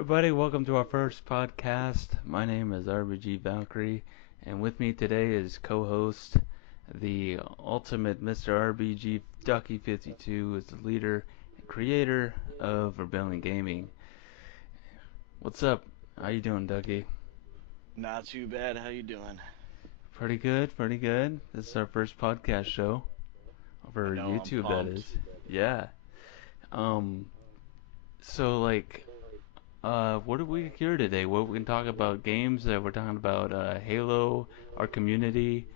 everybody, welcome to our first podcast. My name is RBG Valkyrie, and with me today is co-host, the ultimate Mr. RBG Ducky52, is the leader and creator of Rebellion Gaming. What's up? How you doing, Ducky? Not too bad. How you doing? Pretty good, pretty good. This is our first podcast show I for know I'm YouTube, that pumped. is. Yeah. Um. So like, what are we here today? What we can talk about games. We're talking about Halo, our community.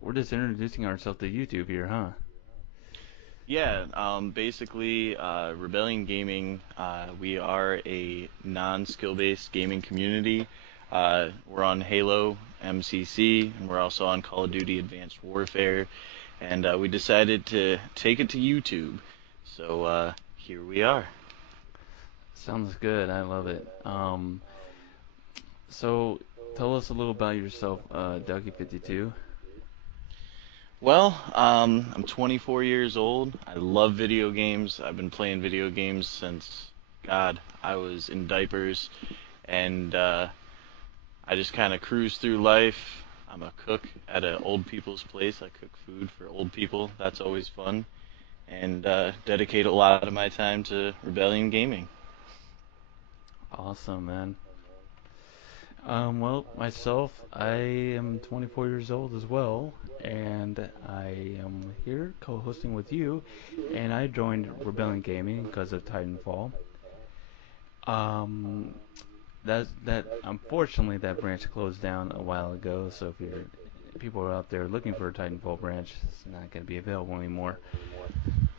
We're just introducing ourselves to YouTube here, huh? Yeah, basically, Rebellion Gaming, we are a non-skill-based gaming community. We're on Halo, MCC, and we're also on Call of Duty Advanced Warfare. And we decided to take it to YouTube. So here we are. Sounds good. I love it. So tell us a little about yourself, Dougie52. Well, I'm 24 years old. I love video games. I've been playing video games since, God, I was in diapers. And I just kind of cruise through life. I'm a cook at an old people's place. I cook food for old people. That's always fun. And dedicate a lot of my time to Rebellion Gaming. Awesome, man. Well, myself, I am 24 years old as well, and I am here co-hosting with you, and I joined Rebellion Gaming because of Titanfall. Um, that unfortunately that branch closed down a while ago. So if you're people are out there looking for a Titanfall branch, it's not going to be available anymore.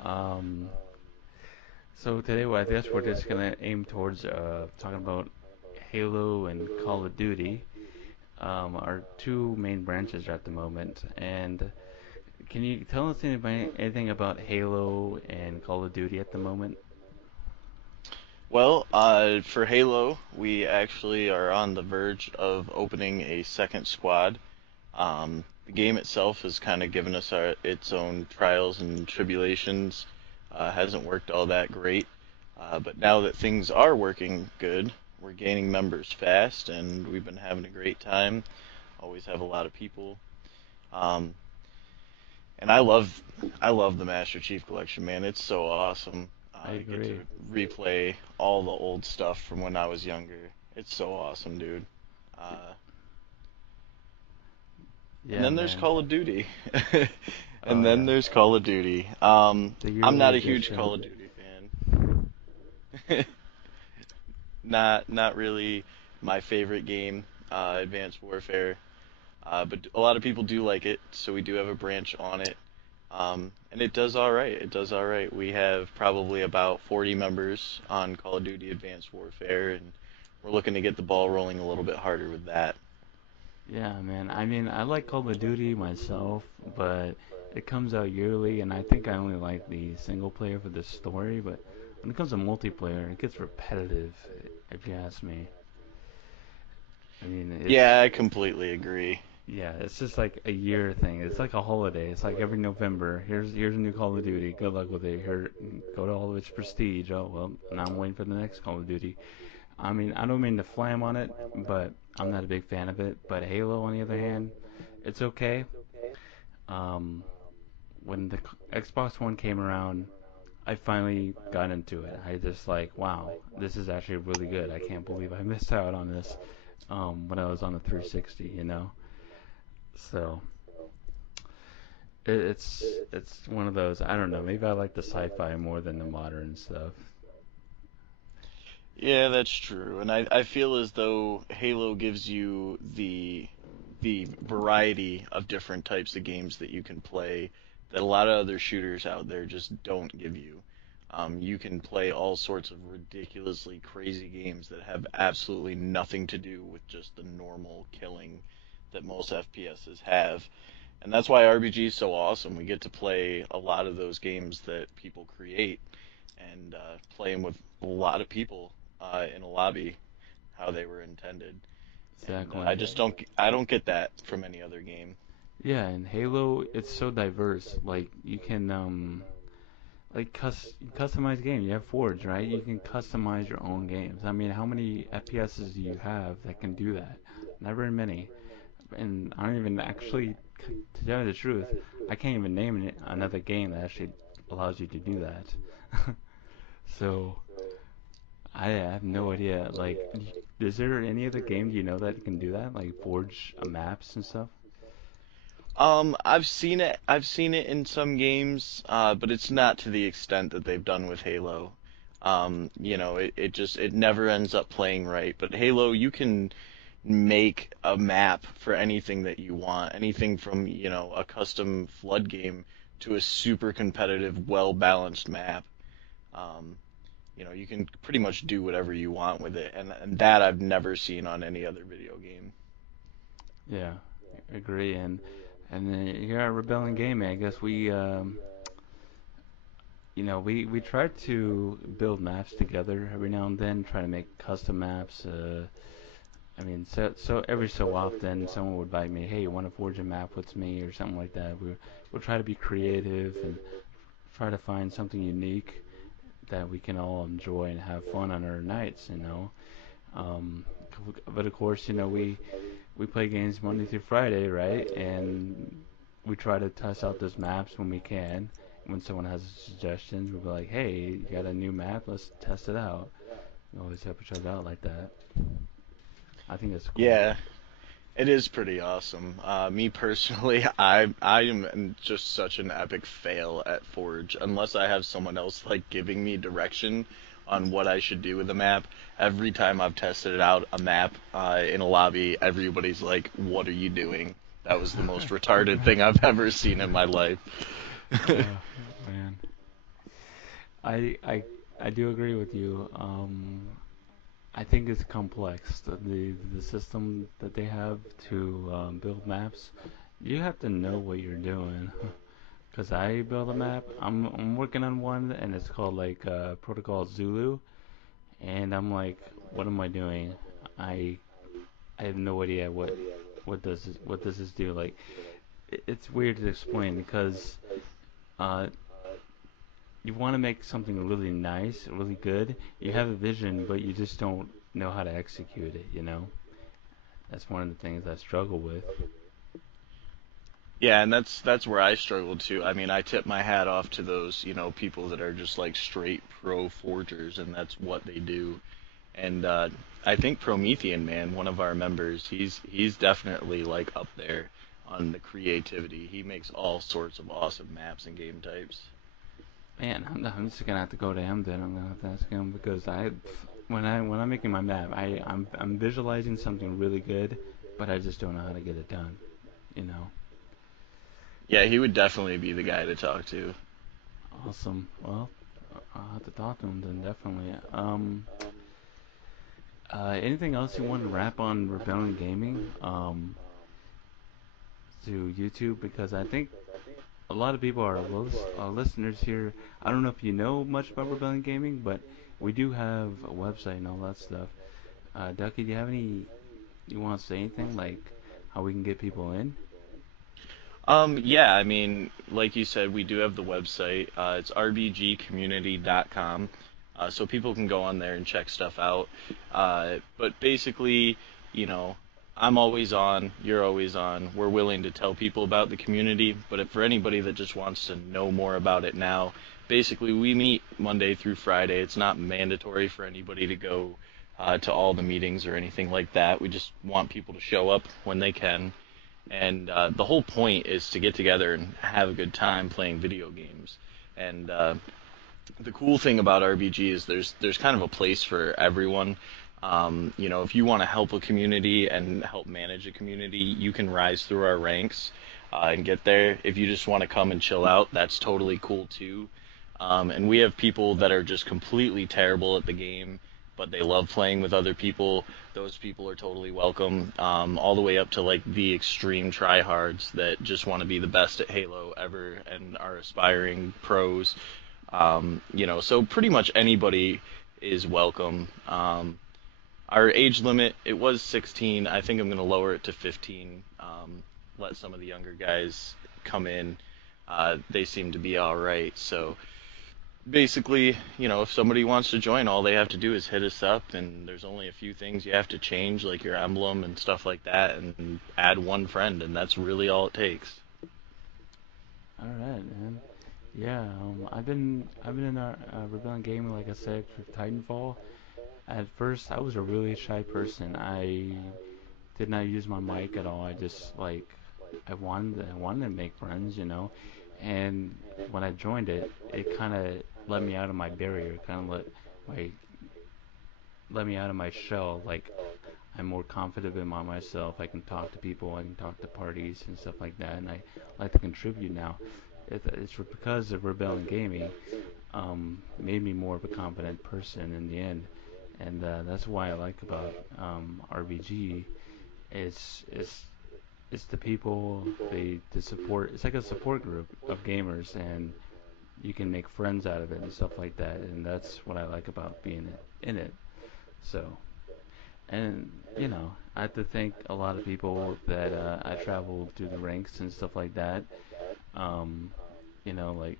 Um, so today, well, I guess we're just going to aim towards talking about Halo and Call of Duty, our two main branches at the moment. And can you tell us anything about Halo and Call of Duty at the moment? Well, for Halo, we actually are on the verge of opening a second squad. The game itself has kind of given us its own trials and tribulations. Hasn't worked all that great. But now that things are working good, we're gaining members fast, and we've been having a great time. Always have a lot of people. Um, and I love the Master Chief Collection, man. It's so awesome. I I get to agree. replay all the old stuff from when I was younger. It's so awesome, dude. Uh, and Yeah, then there's man. Call of Duty. Oh And then yeah, there's Call of Duty. the I'm yearly not a huge edition. Call of Duty fan. Not really my favorite game, Advanced Warfare. But a lot of people do like it, so we do have a branch on it. And it does all right. It does all right. We have probably about 40 members on Call of Duty Advanced Warfare, and we're looking to get the ball rolling a little bit harder with that. Yeah, man. I mean, I like Call of Duty myself, but it comes out yearly, and I think I only like the single player for the story. But when it comes to multiplayer, it gets repetitive, if you ask me. I mean, Yeah, I completely agree. yeah, it's just like a year thing. It's like a holiday. It's like every November. Here's a new Call of Duty. Good luck with it. Here, go to all of its prestige. Oh well, now I'm waiting for the next Call of Duty. I mean, I don't mean to flam on it, but I'm not a big fan of it. But Halo, on the other hand, it's okay. Um, when the Xbox One came around, I finally got into it. I just like, wow, this is actually really good. I can't believe I missed out on this when I was on the 360, you know. So it's one of those. I don't know. Maybe I like the sci-fi more than the modern stuff. Yeah, that's true. And I feel as though Halo gives you the variety of different types of games that you can play that a lot of other shooters out there just don't give you. You can play all sorts of ridiculously crazy games that have absolutely nothing to do with just the normal killing that most FPSs have. And that's why RBG is so awesome. We get to play a lot of those games that people create and play them with a lot of people in a lobby how they were intended. And Exactly. I don't get that from any other game. Yeah, and Halo, it's so diverse. Like you can like customized game. You have Forge, right? You can customize your own games. I mean, how many FPSs do you have that can do that? Not very many. And I don't even actually, to tell you the truth, I can't even name another game that actually allows you to do that. So I have no idea. Like, is there any other game do you know that can do that? Like forge maps and stuff? I've seen it. I've seen it in some games, but it's not to the extent that they've done with Halo. It never ends up playing right. But Halo, you can make a map for anything that you want, anything from, a custom flood game to a super competitive, well-balanced map. Um, you can pretty much do whatever you want with it, and that I've never seen on any other video game. Yeah, I agree. And then here at Rebellion Gaming, I guess we try to build maps together every now and then, try to make custom maps. I mean, so every so often, someone would invite me, hey, you want to forge a map with me or something like that. We'll try to be creative and try to find something unique that we can all enjoy and have fun on our nights. Um, but of course, we play games Monday through Friday, right? And we try to test out those maps when we can. When someone has suggestions, we'll be like, hey, you got a new map? Let's test it out. We always help each other out like that. I think that's cool. Yeah, it is pretty awesome. Me personally, I am just such an epic fail at Forge. Unless I have someone else like giving me direction on what I should do with the map. Every time I've tested it out, a map in a lobby, everybody's like, "What are you doing?" That was the most retarded thing I've ever seen in my life. Man, I I I do agree with you. I think it's complex. The system that they have to build maps, you have to know what you're doing. Cause I build a map. I'm working on one, and it's called like Protocol Zulu, and I'm like, what am I doing? I I have no idea what does this do? Like, it's weird to explain because uh, you want to make something really nice, really good. You have a vision, but you just don't know how to execute it. That's one of the things I struggle with. Yeah, and that's where I struggled too. I mean, I tip my hat off to those, people that are just like straight pro forgers, and that's what they do. And I think Promethean Man, one of our members, he's definitely like up there on the creativity. He makes all sorts of awesome maps and game types. Man, I'm just gonna have to go to him then. I'm gonna have to ask him because when I'm making my map, I'm visualizing something really good, but I just don't know how to get it done. You know. Yeah, he would definitely be the guy to talk to. Awesome. Well, I'll have to talk to him then definitely. Anything else you want to wrap on Rebellion Gaming? To YouTube because I think a lot of people are listeners here. I don't know if you know much about Rebellion Gaming, but we do have a website and all that stuff. Ducky, do you have any? You want to say anything like how we can get people in? Yeah, I mean, like you said, we do have the website. It's rbgcommunity.com, so people can go on there and check stuff out. But basically, you know, I'm always on, you're always on. We're willing to tell people about the community, but if for anybody that just wants to know more about it now, basically we meet Monday through Friday. It's not mandatory for anybody to go to all the meetings or anything like that. We just want people to show up when they can. And the whole point is to get together and have a good time playing video games. And the cool thing about RBG is there's kind of a place for everyone. If you want to help a community and help manage a community, you can rise through our ranks and get there. If you just want to come and chill out, that's totally cool too. And we have people that are just completely terrible at the game, but they love playing with other people. Those people are totally welcome, all the way up to like the extreme tryhards that just want to be the best at Halo ever and are aspiring pros. So pretty much anybody is welcome. Our age limit, it was 16. I think I'm going to lower it to 15. Let some of the younger guys come in. They seem to be all right. So basically, if somebody wants to join, all they have to do is hit us up, and there's only a few things you have to change, like your emblem and stuff like that, and add one friend, and that's really all it takes. All right, man. Yeah, I've been in Rebellion Gaming, like I said, for Titanfall. At first, I was a really shy person. I did not use my mic at all. I just like I wanted to make friends, And when I joined it, it kind of let me out of my barrier, kind of my let me out of my shell. Like I'm more confident in myself. I can talk to people. I can talk to parties and stuff like that. And I like to contribute now. It's because of Rebellion Gaming made me more of a confident person in the end, and that's why I like about RBG. It's the people, the support. It's like a support group of gamers, and you can make friends out of it and stuff like that. And that's what I like about being in it. So, and I have to thank a lot of people that I traveled through the ranks and stuff like that. Um, like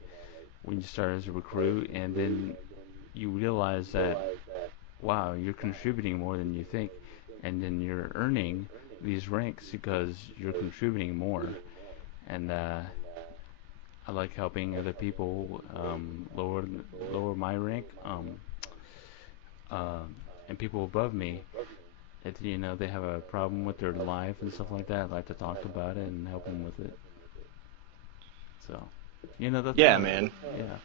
when you start as a recruit, and then you realize that wow, you're contributing more than you think, and then you're earning these ranks because you're contributing more. And I like helping other people lower my rank, and people above me. If they have a problem with their life and stuff like that, I like to talk about it and help them with it. So, that's Yeah, what man. yeah,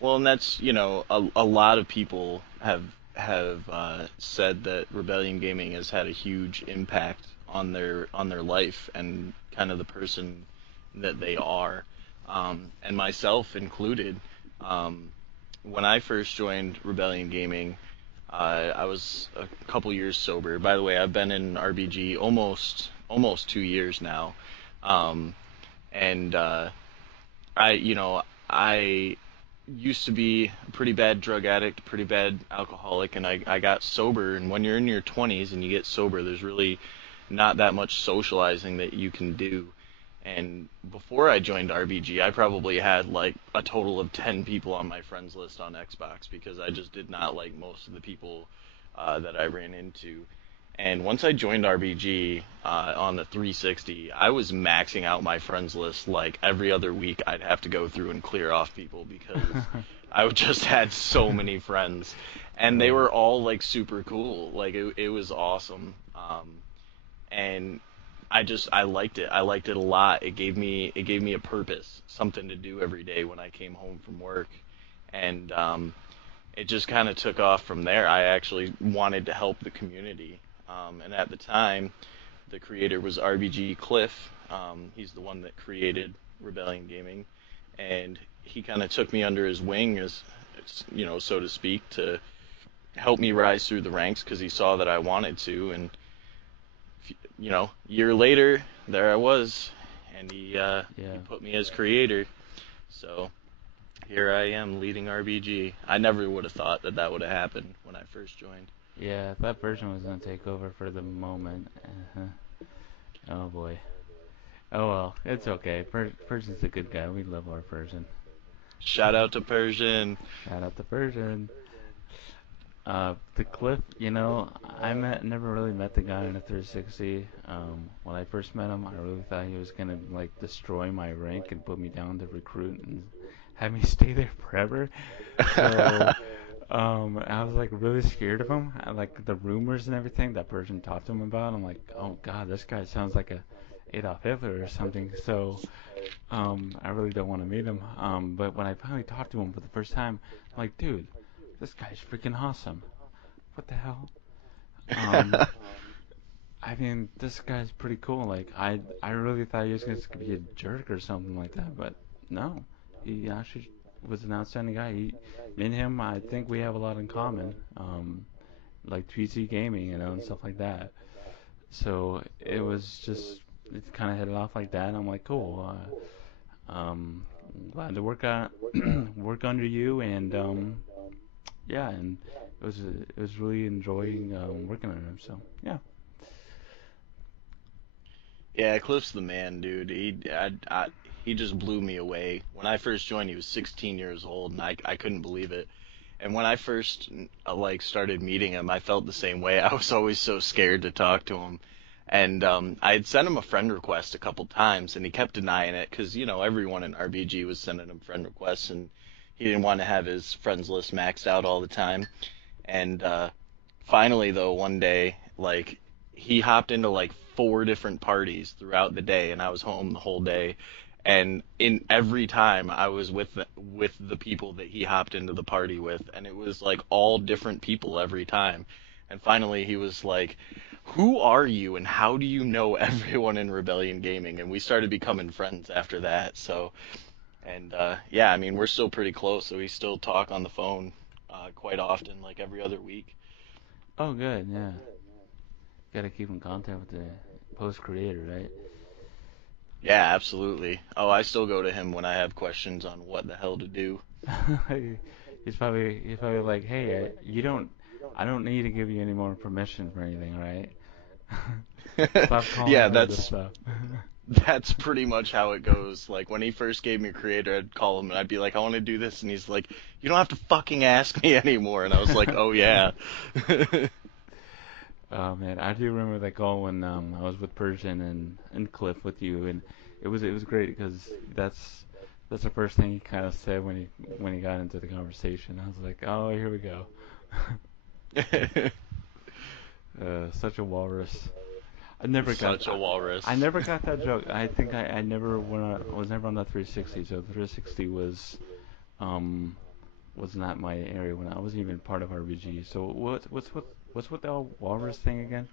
Well, and that's, a lot of people have said that Rebellion Gaming has had a huge impact on their life and kind of the person that they are, and myself included. Um, when I first joined Rebellion Gaming, I was a couple years sober. By the way, I've been in RBG almost 2 years now, um, and I used to be a pretty bad drug addict, pretty bad alcoholic, and I got sober. And when you're in your 20s and you get sober, there's really not that much socializing that you can do. And before I joined RBG, I probably had like a total of 10 people on my friends list on Xbox because I just did not like most of the people that I ran into. And once I joined RBG on the 360, I was maxing out my friends list like every other week. I'd have to go through and clear off people because I just had so many friends, and they right, were all like super cool. Like it was awesome. And I liked it. I liked it a lot. It gave me a purpose, something to do every day when I came home from work, and it just kind of took off from there. I actually wanted to help the community, and at the time, the creator was RBG Cliff. He's the one that created Rebellion Gaming, and he kind of took me under his wing, as so to speak, to help me rise through the ranks because he saw that I wanted to, and year later, there I was, and he yeah. put me as creator. So here I am leading RBG. I never would have thought that that would have happened when I first joined. Yeah, that version was gonna take over for the moment. Oh boy. Oh well, it's okay. Persian's a good guy. We love our Persian. Shout out to Persian. Shout out to Persian. The Cliff, never really met the guy in a 360. When I first met him, I really thought he was gonna like destroy my rank and put me down to recruit and have me stay there forever. So, I was like really scared of him. Like the rumors and everything that Persian talked to him about. I'm like, oh God, this guy sounds like a Adolf Hitler or something. So, I really don't want to meet him. But when I finally talked to him for the first time, I'm like, dude, this guy's freaking awesome. What the hell? Um, I mean, this guy's pretty cool. Like, I really thought he was going to be a jerk or something like that, but no, he actually was an outstanding guy. Me and him, I think we have a lot in common. Like PC gaming, and stuff like that. So it was just, it kind of hit it off like that. And I'm like, cool. Glad to work under you, and yeah, and it was really enjoying working on him. So yeah, Yeah, Cliff's the man, dude. he just blew me away. When I first joined, he was 16 years old, and I couldn't believe it. And when I first like started meeting him, I felt the same way. I was always so scared to talk to him. And I had sent him a friend request a couple times, and he kept denying it because, everyone in RBG was sending him friend requests, and he didn't want to have his friends list maxed out all the time. And finally, though, one day, like, he hopped into like 4 different parties throughout the day, and I was home the whole day. And in every time I was with the people that he hopped into the party with, and it was like all different people every time. And finally, he was like, "Who are you, and how do you know everyone in Rebellion Gaming?" And we started becoming friends after that. So, and yeah, I mean, we're still pretty close, so we still talk on the phone quite often, like every other week. Oh, good. Yeah. Gotta keep in contact with the post creator, right? Yeah, absolutely. Oh, I still go to him when I have questions on what the hell to do. He's probably like, hey, I don't need to give you any more permission for anything, right? Stop calling Yeah, me with this that's stuff. that's pretty much how it goes. Like when he first gave me creator, I'd call him and I'd be like, "I want to do this," and he's like, "You don't have to fucking ask me anymore." And I was like, "Oh yeah." Oh man, I do remember that call when I was with Persian and Cliff with you, and it was great because that's the first thing he kind of said when he got into the conversation. I was like, oh, here we go. Such a walrus. I never got Such a walrus. I never got that joke. I think I never went on, I was never on that 360. So 360 um was not my area when I wasn't even part of RBG. So what's with the whole walrus thing again?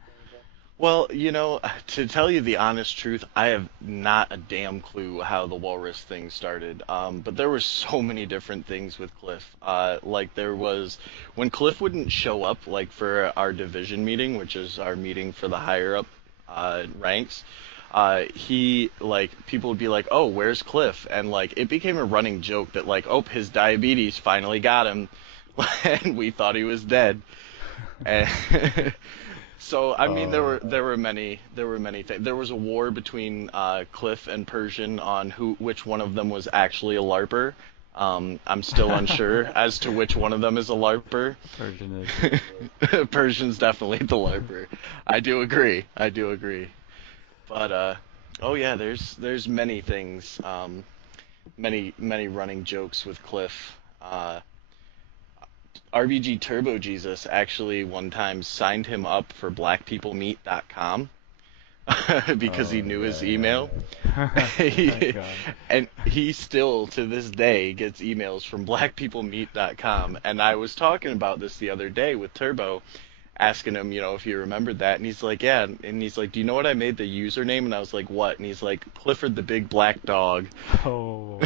Well, to tell you the honest truth, I have not a damn clue how the walrus thing started. But there were so many different things with Cliff. Like there was when Cliff wouldn't show up, like for our division meeting, which is our meeting for the higher up ranks. He like people would be like, "Oh, where's Cliff?" And like it became a running joke that like, "Oh, his diabetes finally got him," and we thought he was dead. And so I mean Uh, there were many things. There was a war between Cliff and Persian on which one of them was actually a LARPer. I'm still unsure as to which one of them is a LARPer. Persian is. Persian's definitely the LARPer. I do agree. I do agree. But oh yeah, there's many things, many running jokes with Cliff. RBG Turbo Jesus actually one time signed him up for blackpeoplemeet.com because he Oh knew yeah, his yeah. email. My God. And he still to this day gets emails from blackpeoplemeet.com. And I was talking about this the other day with Turbo, asking him, if he remembered that, and he's like, yeah, and he's like, do you know what I made the username? And I was like, what? And he's like, Clifford the Big Black Dog. Oh.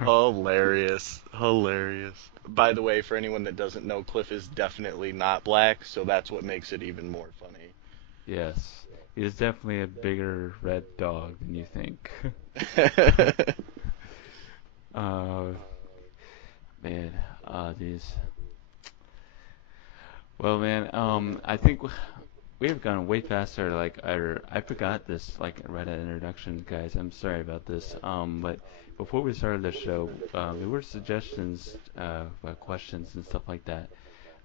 Hilarious, hilarious. By the way, for anyone that doesn't know, Cliff is definitely not black, so that's what makes it even more Yes. He is definitely a bigger red dog than you think. funny. Uh, man, these. Well, man, I think we have gone way faster. Like, I forgot this, like, right at introduction, guys. I'm sorry about this. But before we started the show, there were suggestions, about questions and stuff like that.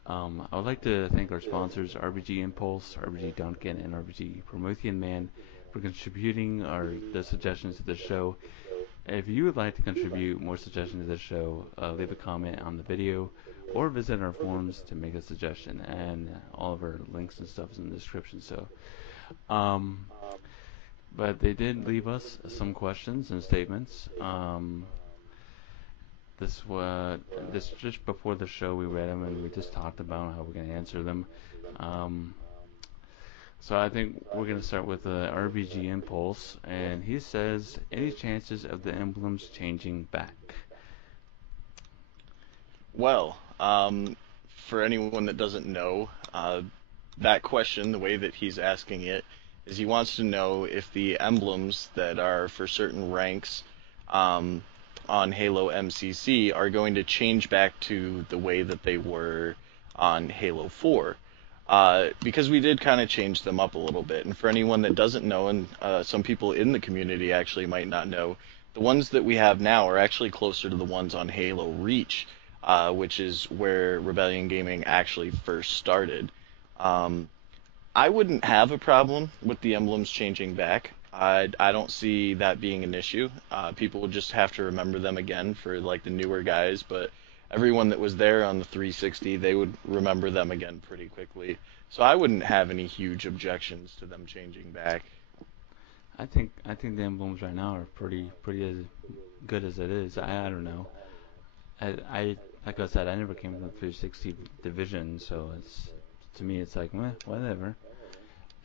I would like to thank our sponsors, RBG Impulse, RBG Duncan, and RBG Promethean Man, for contributing the suggestions to the show. If you would like to contribute more suggestions to the show, leave a comment on the video or visit our forums to make a suggestion. And all of our links and stuff is in the description. So, um, but they did leave us some questions and statements. This was this just before the show. We read them and we just talked about how we're gonna answer them. Um, so I think we're gonna start with RBG Impulse, and he says, "Any chances of the emblems changing back?" Well, for anyone that doesn't know, that question, the way that he's asking it, is he wants to know if the emblems that are for certain ranks um, on Halo MCC are going to change back to the way that they were on Halo 4. because we did kind of change them up a little bit. And for anyone that doesn't know, and some people in the community actually might not know, the ones that we have now are actually closer to the ones on Halo Reach, which is where Rebellion Gaming actually first started. Um, I wouldn't have a problem with the emblems changing back. I don't see that being an issue. People would just have to remember them again for like the newer guys, but everyone that was there on the 360, they would remember them again pretty quickly. So I wouldn't have any huge objections to them changing back. I think the emblems right now are pretty as good as it is. I don't know. I like I said, I never came from the 360 division, so it's to me it's like whatever.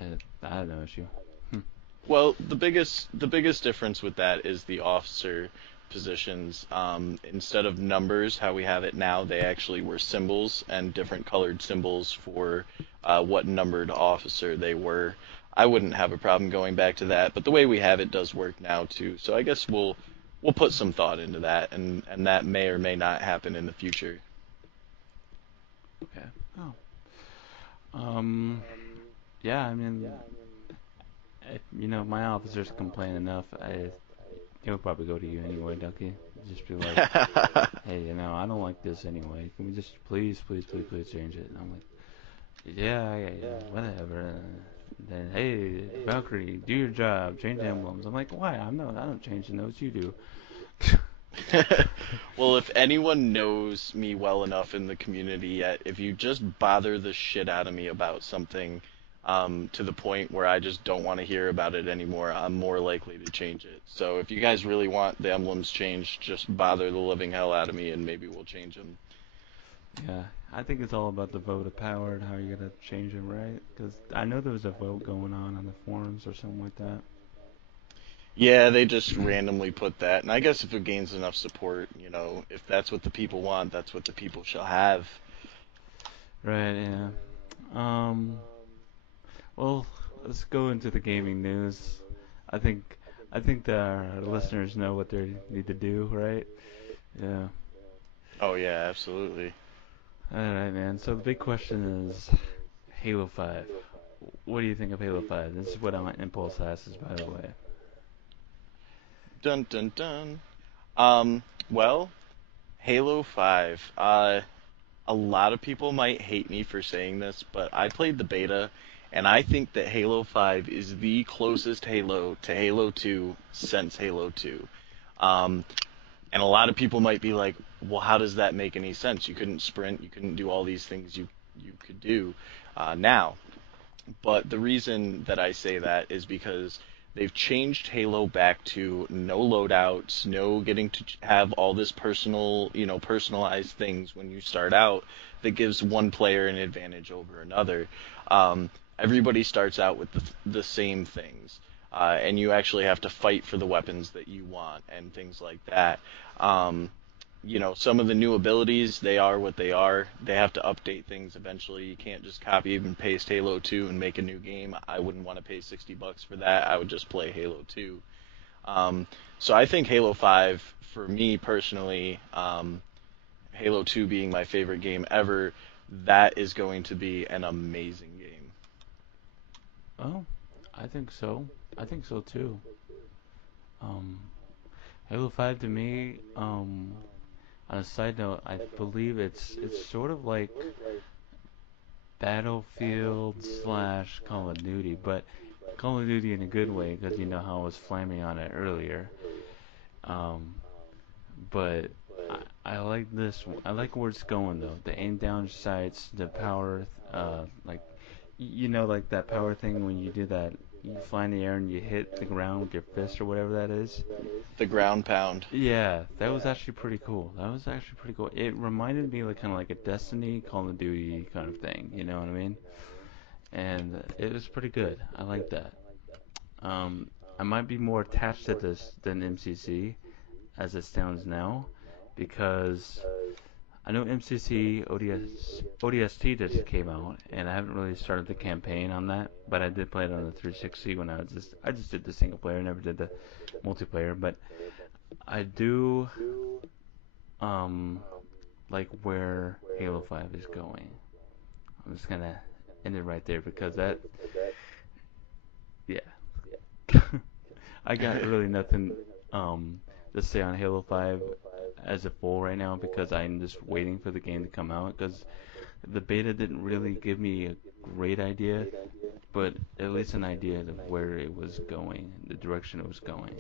I have no issue. Hmm. Well, the biggest difference with that is the officer positions. Instead of numbers, how we have it now, they actually were symbols and different colored symbols for what numbered officer they were. I wouldn't have a problem going back to that, but the way we have it does work now too. So I guess we'll put some thought into that, and that may or may not happen in the future. Okay. Oh. Um. Yeah. I mean, if, my officers complain enough, it would probably go to you anyway, Ducky. Just be like, hey, I don't like this anyway. Can we just please, please, please, please change it? And I'm like, yeah, yeah, whatever. Then, hey, Valkyrie, do your job, change emblems. I'm like, why? I don't change the notes. You do. Well, if anyone knows me well enough in the community yet, if you just bother the shit out of me about something, to the point where I just don't want to hear about it anymore, I'm more likely to change it. So if you guys really want the emblems changed, just bother the living hell out of me and maybe we'll change them. Yeah, I think it's all about the vote of power and how you're gonna change it, right? Because I know there was a vote going on the forums or something like that. Yeah, they just randomly put that, and I guess if it gains enough support, if that's what the people want, that's what the people shall have. Right. Yeah. Um. Well, let's go into the gaming news. I think I think that our listeners know what they need to do, right? Yeah. Oh yeah, absolutely. All right, man. So the big question is Halo 5. What do you think of Halo 5? This is what my impulse asks, by the way. Dun dun dun. Well, Halo 5. A lot of people might hate me for saying this, but I played the beta, and I think that Halo 5 is the closest Halo to Halo 2 since Halo 2. Um, and a lot of people might be like, well, how does that make any sense? You couldn't sprint, you couldn't do all these things you could do now. But the reason that I say that is because they've changed Halo back to no loadouts, no getting to have all this personalized things when you start out that gives one player an advantage over another. Everybody starts out with the same things, and you actually have to fight for the weapons that you want and things like that. Um, some of the new abilities, they are what they are. They have to update things eventually. You can't just copy and paste Halo 2 and make a new game. I wouldn't want to pay $60 for that. I would just play Halo 2. Um, so I think Halo 5, for me personally, Halo 2 being my favorite game ever, that is going to be an amazing game. Oh, I think so. I think so too. Um, Halo 5 to me, on a side note, I believe it's sort of like Battlefield slash Call of Duty, but Call of Duty in a good way because you know how I was flaming on it earlier. Um, but I like this. I like where it's going though. The aim down sights, the power, like like that power thing when you do that. You fly in the air and you hit the ground with your fist or whatever that is. The ground pound. Yeah, that was actually pretty cool. That was actually pretty cool. It reminded me like kind of like a Destiny, Call of Duty kind of thing. You know what I mean? And it was pretty good. I like that. I might be more attached to this than MCC as it stands now, because I know MCC ODST just came out, and I haven't really started the campaign on that, but I did play it on the 360 when I just did the single player, never did the multiplayer, but I do um like where Halo 5 is going. I'm just gonna end it right there because that, yeah. I got really nothing to say on Halo 5 as a full right now because I'm just waiting for the game to come out because the beta didn't really give me a great idea, but at least an idea of where it was going, the direction it was going.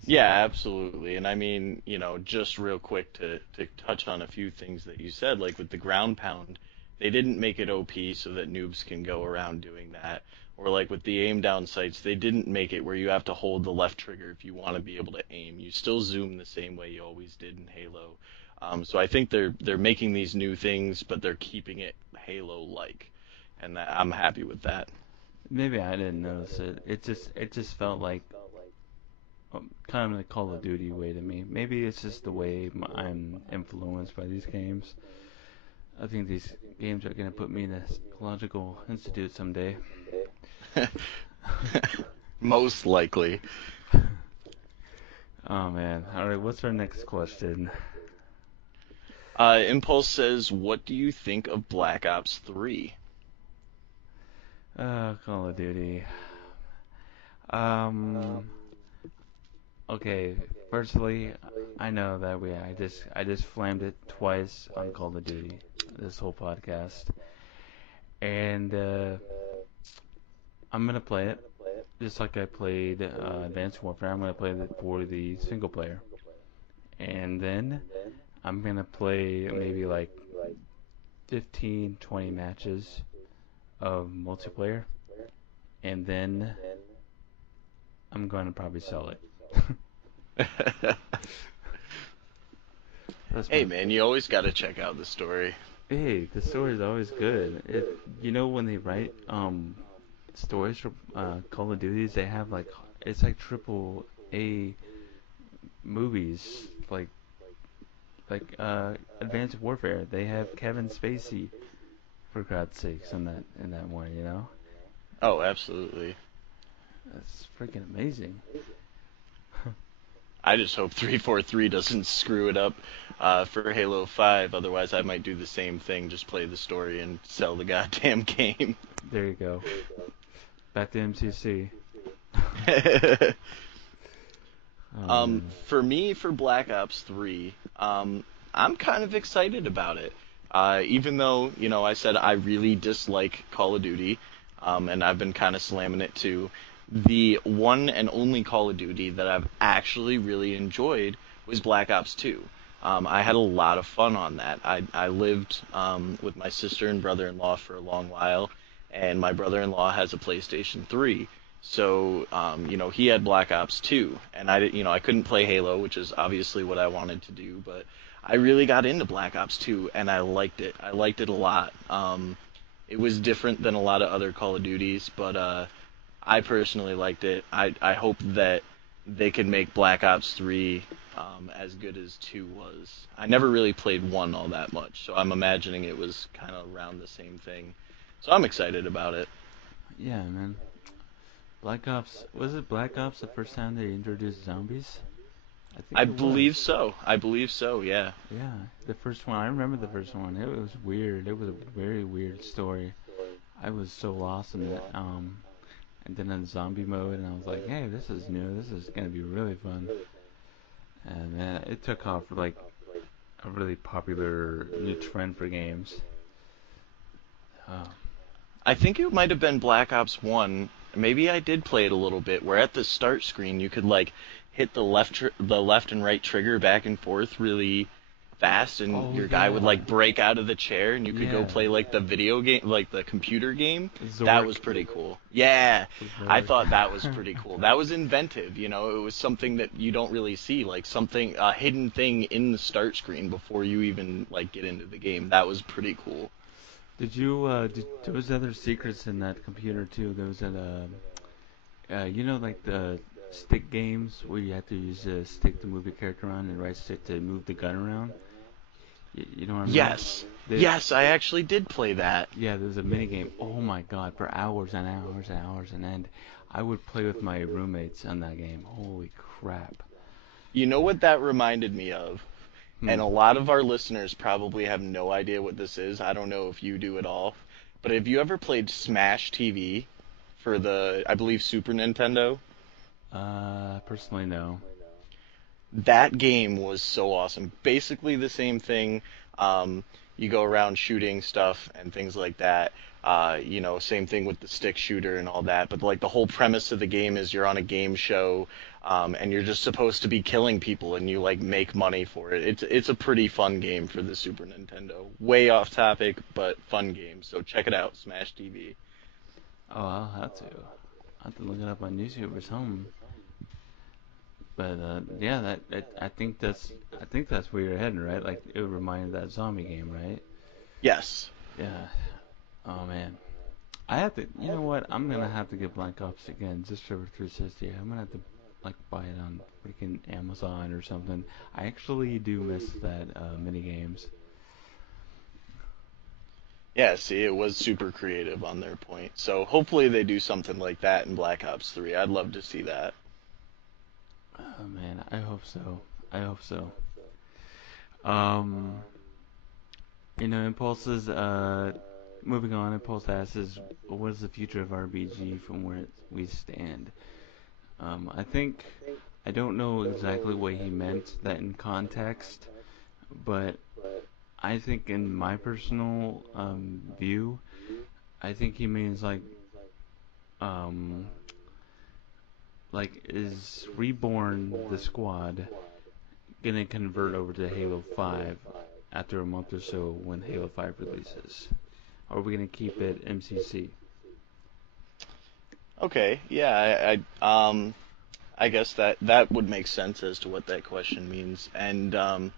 So, Yeah, absolutely. And I mean, just real quick to touch on a few things that you said, like with the ground pound, they didn't make it OP so that noobs can go around doing that. Or like with the aim down sights, they didn't make it where you have to hold the left trigger if you want to be able to aim. You still zoom the same way you always did in Halo. So I think they're making these new things, but they're keeping it Halo-like, and I'm happy with that. maybe I didn't notice it. It just felt like kind of the Call of Duty way to me. Maybe it's just the way I'm influenced by these games. I think these games are gonna put me in a psychological institute someday. Most likely. Oh man. All right. What's our next question? Impulse says, "What do you think of Black Ops 3?" Call of Duty. Um. Okay. Firstly, I know that I just flamed it twice on Call of Duty this whole podcast, and I'm gonna play it just like I played Advanced Warfare. I'm gonna play it for the single player, and then I'm gonna play maybe like 15, 20 matches of multiplayer, and then I'm gonna probably sell it. That's Hey my. man, you always got to check out the story. Hey, the story is always good. When they write stories for Call of Duties, they have like it's like triple A movies, like Advanced Warfare. They have Kevin Spacey for God's sakes in that one. Oh, absolutely. That's freaking amazing. I just hope 343 doesn't screw it up for Halo 5. Otherwise, I might do the same thing, just play the story and sell the goddamn game. There you go. Back to MCC. Oh man. For me, for Black Ops 3, I'm kind of excited about it. Even though, I said I really dislike Call of Duty, and I've been kind of slamming it too. The one and only Call of Duty that I've actually really enjoyed was Black Ops 2. I had a lot of fun on that. I lived with my sister and brother-in-law for a long while, and my brother-in-law has a PlayStation 3. So, he had Black Ops 2, and I couldn't play Halo, which is obviously what I wanted to do, but I really got into Black Ops 2, and I liked it. I liked it a lot. It was different than a lot of other Call of Duties, but I personally liked it. I hope that they can make Black Ops 3 as good as 2 was. I never really played 1 all that much, so I'm imagining it was kind of around the same thing. So I'm excited about it. Yeah, man. Black Ops, was it Black Ops the first time they introduced zombies? I think I it was. believe so. I believe so, yeah. Yeah, the first one. I remember the first one. It was weird. It was a very weird story. I was so lost in it. And then in zombie mode, and I was like, hey, this is new. This is gonna be really fun. And then it took off like a really popular new trend for games. Oh, I think it might have been Black Ops 1. Maybe I did play it a little bit, where at the start screen you could like hit the left and right trigger back and forth really fast, and oh your guy would yeah, like break out of the chair, and you could go yeah. play like the video game, like the computer game. That was Zork, pretty cool. Yeah, I Zork. thought that was pretty cool. That was inventive, It was something that you don't really see, like something a hidden thing in the start screen before you even like get into the game. That was pretty cool. There was other secrets in that computer too. There was like the stick games where you have to use a stick to move your character around and right stick to move the gun around. You know what I mean? Yes. The, Yes, I actually did play that. yeah, there's a mini game. Oh my god, for hours and hours and hours and end. I would play with my roommates on that game. Holy crap. You know what that reminded me of? and a lot of our listeners probably have no idea what this is. I don't know if you do at all, but have you ever played Smash TV for the, I believe, Super Nintendo? Personally, no. That game was so awesome. Basically the same thing. Um, you go around shooting stuff and things like that. Same thing with the stick shooter and all that. But like the whole premise of the game is you're on a game show, and you're just supposed to be killing people and you like make money for it. It's a pretty fun game for the Super Nintendo. Way off topic, but fun game. So check it out, Smash TV. Oh, I'll have to. I'll have to look it up on YouTube or something. But yeah, I think that's where you're heading, right? Like it would remind you of that zombie game, right? Yes. Yeah. Oh man, I have to. You know what? I'm gonna have to get Black Ops again just for 360. I'm gonna have to like buy it on freaking Amazon or something. I actually do miss that mini games. Yeah, see, it was super creative on their point. So hopefully they do something like that in Black Ops 3. I'd love to see that. Oh man, I hope so. I hope so. Um, Impulse's moving on. Impulse asks, "What is the future of RBG from where we stand?" I think I don't know exactly what he meant that in context, but I think in my personal view, I think he means um, like is Reborn the squad gonna convert over to Halo 5 after a month or so when Halo 5 releases? Or are we gonna keep it MCC? Okay, yeah, I guess that would make sense as to what that question means. And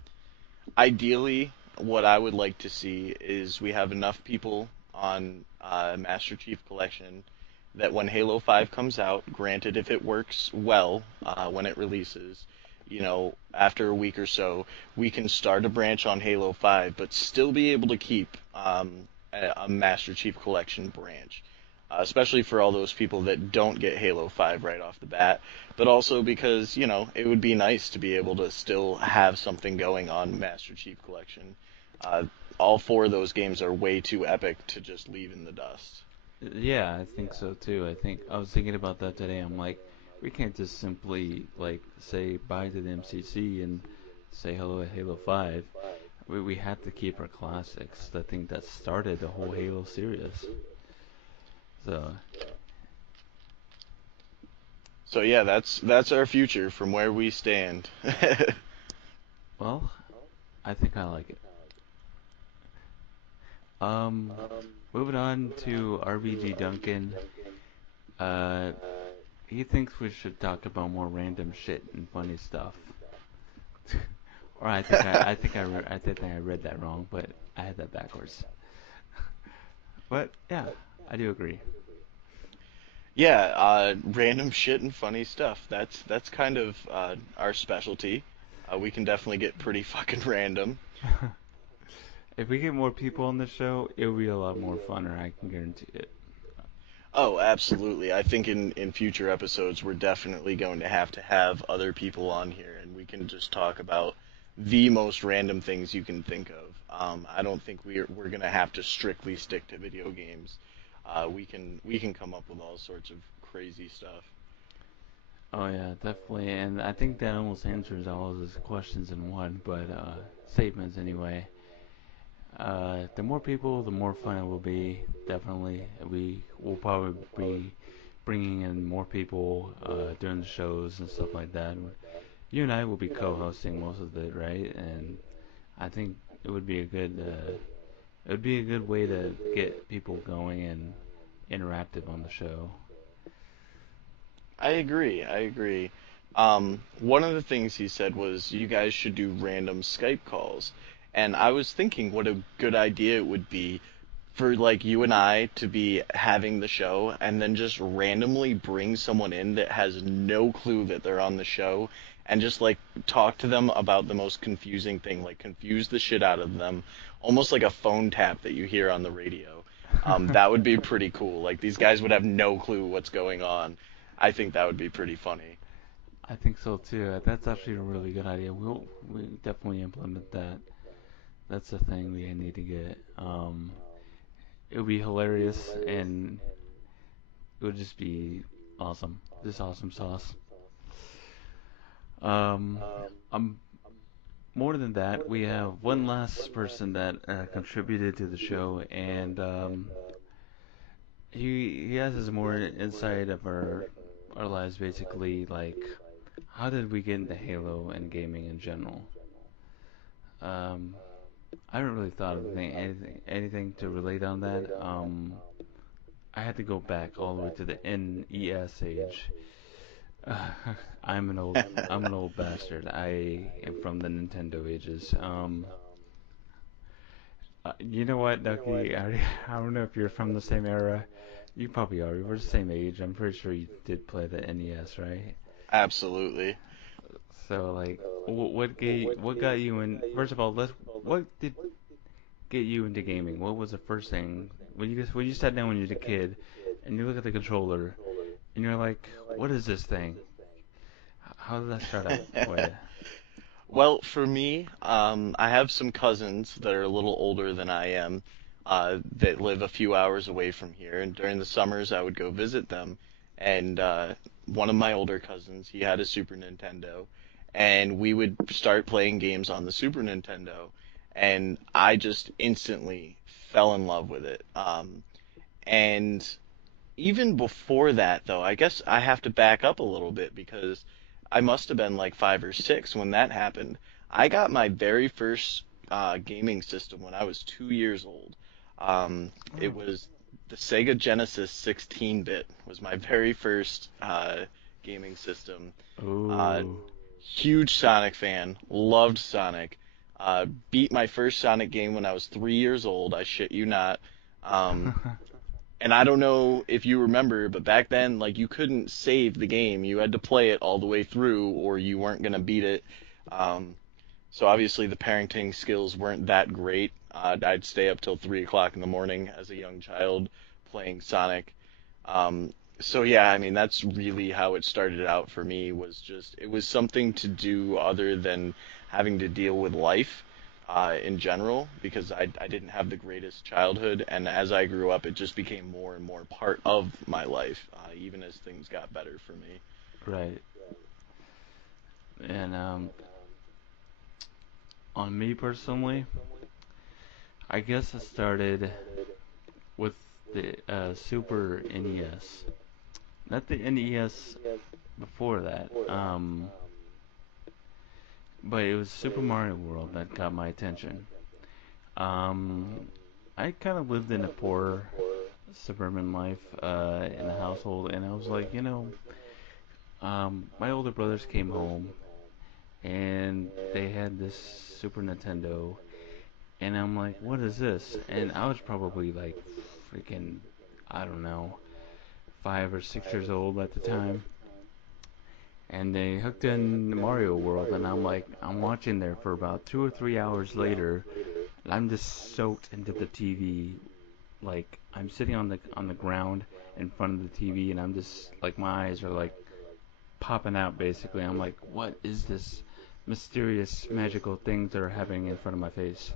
ideally, what I would like to see is we have enough people on Master Chief Collection that when Halo 5 comes out, granted if it works well when it releases, after a week or so, we can start a branch on Halo 5, but still be able to keep a Master Chief Collection branch. Especially for all those people that don't get Halo 5 right off the bat, but also because, it would be nice to be able to still have something going on Master Chief Collection. Uh, all four of those games are way too epic to just leave in the dust. Yeah, I think so too. I think I was thinking about that today. I'm like, we can't just simply like say bye to the MCC and say hello to Halo 5. We have to keep our classics. I think that started the whole Halo series. So, So yeah, that's our future from where we stand. well, I think I like it. Um, Moving on to RBG Duncan. Uh, he thinks we should talk about more random shit and funny stuff. Or I think I read that wrong, but I had that backwards. But yeah, I do agree. Yeah, random shit and funny stuff. That's kind of our specialty. We can definitely get pretty fucking random. If we get more people on the show, it'll be a lot more funner. I can guarantee it. Oh, absolutely. I think in future episodes we're definitely going to have other people on here, and we can just talk about the most random things you can think of. I don't think we're gonna have to strictly stick to video games. We can come up with all sorts of crazy stuff. Oh yeah, definitely. And I think that almost answers all of his questions in one, but statements anyway. The more people, the more fun it will be. Definitely, we will probably be bringing in more people during the shows and stuff like that. You and I will be co-hosting most of it, right? And I think it would be it would be a good way to get people going and interactive on the show. I agree. I agree. One of the things he said was you guys should do random Skype calls. And I was thinking what a good idea it would be for like you and I to be having the show and then just randomly bring someone in that has no clue that they're on the show and just like talk to them about the most confusing thing, like confuse the shit out of them, almost like a phone tap that you hear on the radio. That would be pretty cool. Like these guys would have no clue what's going on. I think that would be pretty funny. I think so too. That's actually a really good idea. We definitely implement that. That's the thing we need to get. It would be hilarious and it would just be awesome. Just awesome sauce. Um, um, More than that, we have one last person that contributed to the show, and he has his more insight of our lives, basically. Like, how did we get into Halo and gaming in general? Um, I haven't really thought of anything to relate on that. I had to go back all the way to the NES age. Uh, I'm an old bastard. I am from the Nintendo ages. You know what, Ducky? I don't know if you're from the same era. You probably are. We're the same age. I'm pretty sure you did play the NES, right? Absolutely. So, like, what got you in? First of all, what did get you into gaming? What was the first thing when you sat down when you were a kid and you look at the controller and you're like, what is this thing? How did that start out for you? Well, for me, I have some cousins that are a little older than I am, that live a few hours away from here. And during the summers, I would go visit them. And one of my older cousins, he had a Super Nintendo, and we would start playing games on the Super Nintendo. And I just instantly fell in love with it. And even before that, though, I guess I have to back up a little bit because I must have been like 5 or 6 when that happened. I got my very first gaming system when I was 2 years old. It Oh, was the Sega Genesis 16-bit was my very first gaming system. Uh, ooh. Huge Sonic fan, loved Sonic. Beat my first Sonic game when I was 3 years old. I shit you not. Um, and I don't know if you remember, but back then, like you couldn't save the game. You had to play it all the way through, or you weren't gonna beat it. Um, so obviously the parenting skills weren't that great. I'd stay up till 3 o'clock in the morning as a young child playing Sonic. So yeah, I mean that's really how it started out for me. Was just it was something to do other than having to deal with life in general because I didn't have the greatest childhood, and as I grew up, it just became more and more part of my life, even as things got better for me. Right. And on me personally, I guess it started with the Super NES. Not the NES before that. But it was Super Mario World that got my attention. Um, I kind of lived in a poor suburban life in a household, and I was like, my older brothers came home and they had this Super Nintendo, and I'm like, what is this? And I was probably like freaking, I don't know, 5 or 6 years old at the time. And they hooked in Mario World, and I'm like, I'm watching there for about 2 or 3 hours later, and I'm just soaked into the TV. Like I'm sitting on the ground in front of the TV, and I'm just like my eyes are like popping out. Basically, I'm like, what is this mysterious magical things that are happening in front of my face?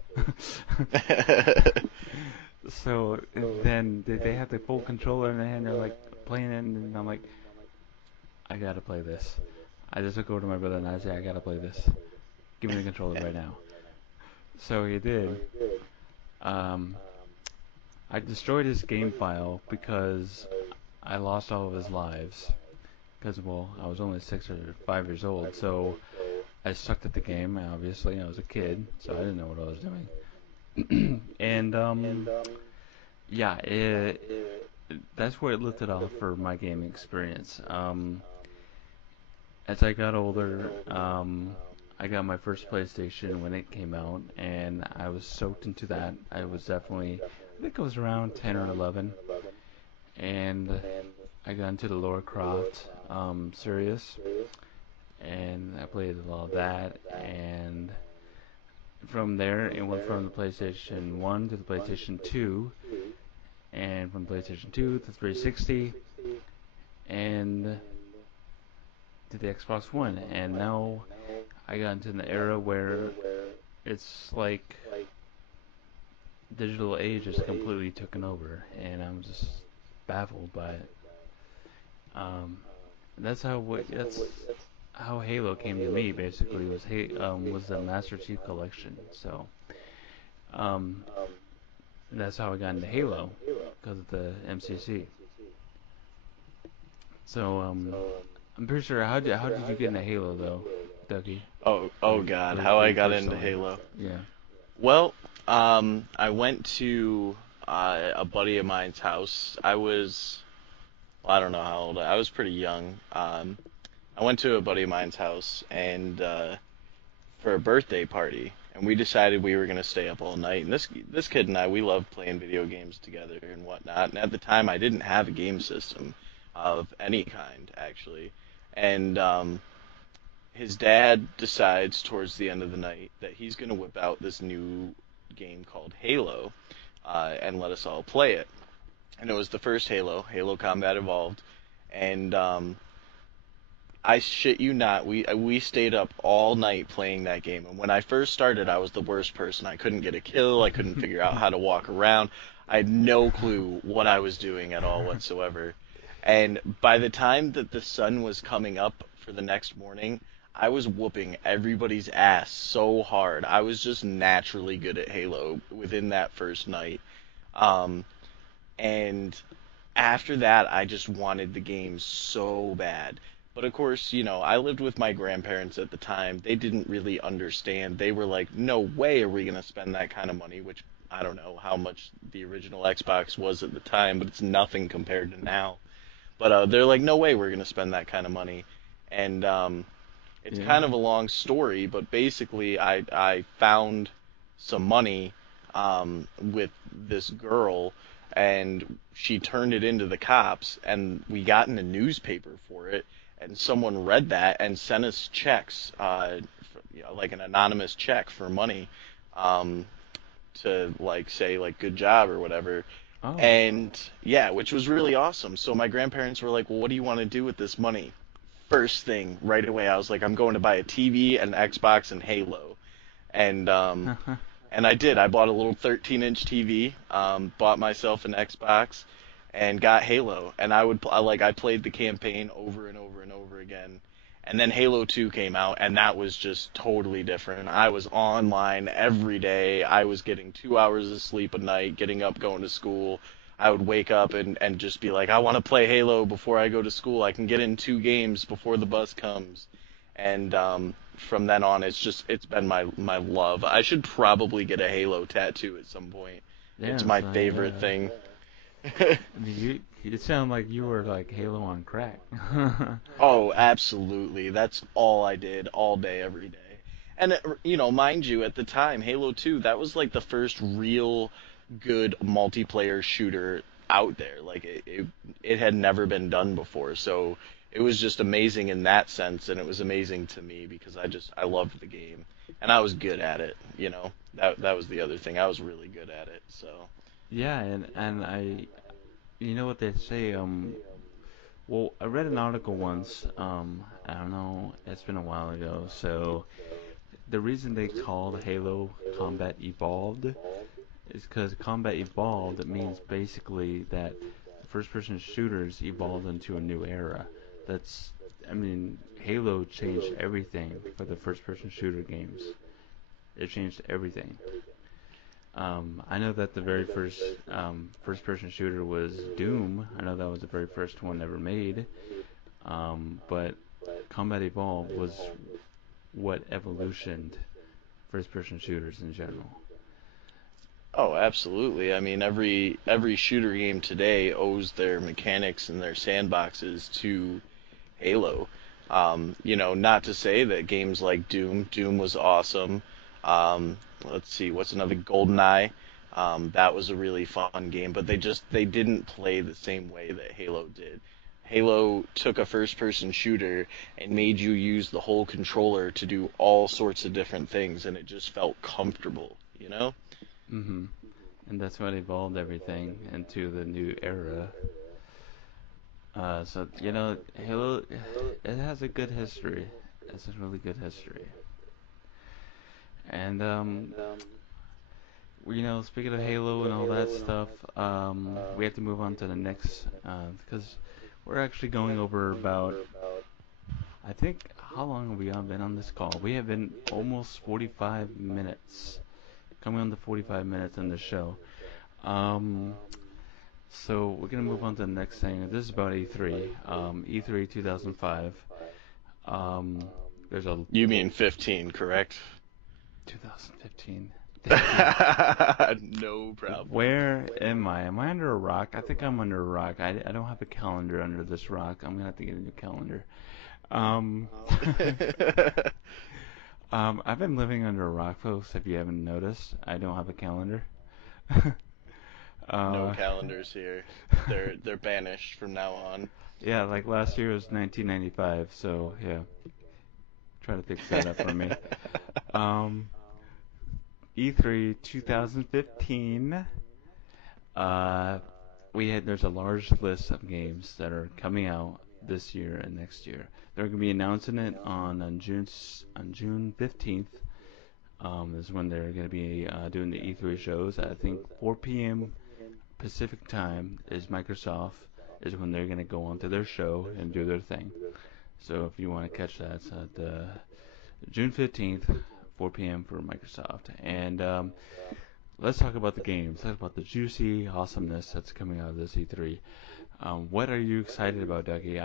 So then they have the full controller in their hand. They're like playing it, and I'm like, I gotta play this. I just look over to my brother and I say, I gotta play this. Give me the controller right now. So he did. Um, I destroyed his game file because I lost all of his lives. Because, well, I was only 6 or 5 years old, so I sucked at the game, obviously. I was a kid, so I didn't know what I was doing. And, yeah, that's where it lifted off for my gaming experience. As I got older, I got my first PlayStation when it came out, and I was soaked into that. I was definitely, I think it was around 10 or 11, and I got into the Lara Croft series, and I played a lot of that, and from there it went from the PlayStation 1 to the PlayStation 2, and from PlayStation 2 to 360, and to the Xbox One, and now I got into an era where it's like digital age is completely taken over, and I'm just baffled by it. Um, that's how Halo came to me. Basically, was the Master Chief Collection. So um, that's how I got into Halo because of the MCC. So I'm pretty sure how did you get into Halo though, Dougie? Oh God, how For I you got into personally? Halo. Yeah. Well, I went to a buddy of mine's house. Well, I don't know how old. I was pretty young. I went to a buddy of mine's house and for a birthday party, and we decided we were gonna stay up all night. And this kid and I, we loved playing video games together and whatnot. And at the time, I didn't have a game system of any kind, actually. And his dad decides towards the end of the night that he's gonna whip out this new game called Halo, and let us all play it. And it was the first Halo, Halo Combat Evolved, and I shit you not, we stayed up all night playing that game. And when I first started, I was the worst person. I couldn't get a kill. I couldn't figure out how to walk around. I had no clue what I was doing at all whatsoever. And by the time that the sun was coming up for the next morning, I was whooping everybody's ass so hard. I was just naturally good at Halo within that first night. Um, and after that, I just wanted the game so bad. But of course, I lived with my grandparents at the time. They didn't really understand. They were like, no way are we going to spend that kind of money, which I don't know how much the original Xbox was at the time, but it's nothing compared to now. But they're like, no way we're going to spend that kind of money. And it's Yeah. kind of a long story, but basically, I found some money with this girl, and she turned it into the cops, and we got in a newspaper for it, and someone read that and sent us checks, like an anonymous check for money, um, to like say like good job or whatever. Oh. And yeah, which was really awesome. So my grandparents were like, "Well, what do you want to do with this money?" First thing right away, I was like, "I'm going to buy a TV, an Xbox, and Halo." And and I did. I bought a little 13-inch TV, bought myself an Xbox, and got Halo. And I played the campaign over and over and over again. And then Halo 2 came out, and that was just totally different. I was online every day. I was getting 2 hours of sleep a night, getting up, going to school. I would wake up and just be like, I want to play Halo before I go to school. I can get in 2 games before the bus comes. And from then on, it's been my love. I should probably get a Halo tattoo at some point. It's Yes. my favorite thing. You sound like you were like Halo on crack. Oh, absolutely. That's all I did all day, every day. And, mind you, at the time, Halo 2, that was like the first real good multiplayer shooter out there. Like, it had never been done before. So it was just amazing in that sense, and it was amazing to me because I loved the game. And I was good at it. That was the other thing. I was really good at it, so. Yeah, and you know what they say, well, I read an article once, I don't know, it's been a while ago, so the reason they called Halo Combat Evolved is because Combat Evolved means basically that first person shooters evolved into a new era. That's, I mean, Halo changed everything for the first person shooter games. It changed everything. I know that the very first first-person shooter was Doom. I know that was the very first one ever made. But Combat Evolved was what evolutioned first-person shooters in general. Oh, absolutely. I mean, every shooter game today owes their mechanics and their sandboxes to Halo. Not to say that games like Doom was awesome. Let's see, what's another GoldenEye? That was a really fun game, but they didn't play the same way that Halo did. Halo took a first-person shooter and made you use the whole controller to do all sorts of different things, and it just felt comfortable. Hmm. And that's what evolved everything into the new era. So Halo, it has a good history. It's a really good history. And speaking of Halo and all that stuff, we have to move on to the next because we're actually going over about. I think how long have we been on this call? We have been almost 45 minutes, coming on to 45 minutes in the show. Um, so we're gonna move on to the next thing. This is about E3. E3 2005. Um, there's a You mean 15, correct? 2015. Thank you. No problem. Where am I? Am I under a rock? I think I'm under a rock. I don't have a calendar under this rock. I'm gonna have to get a new calendar. Um, I've been living under a rock, folks. If you haven't noticed, I don't have a calendar. No uh, calendars here. They're banished from now on. yeah, like last year was 1995, so yeah, try to fix that up for me. Um, E3 2015. Uh, there's a large list of games that are coming out this year and next year. They're going to be announcing it on June 15th. Is when they're going to be doing the E3 shows. I think 4 p.m. Pacific time is Microsoft is when they're going to go onto their show and do their thing. So if you want to catch that, it's at June 15th, 4 p.m. for Microsoft. And let's talk about the games. Let's talk about the juicy awesomeness that's coming out of this E3. What are you excited about, Dougie?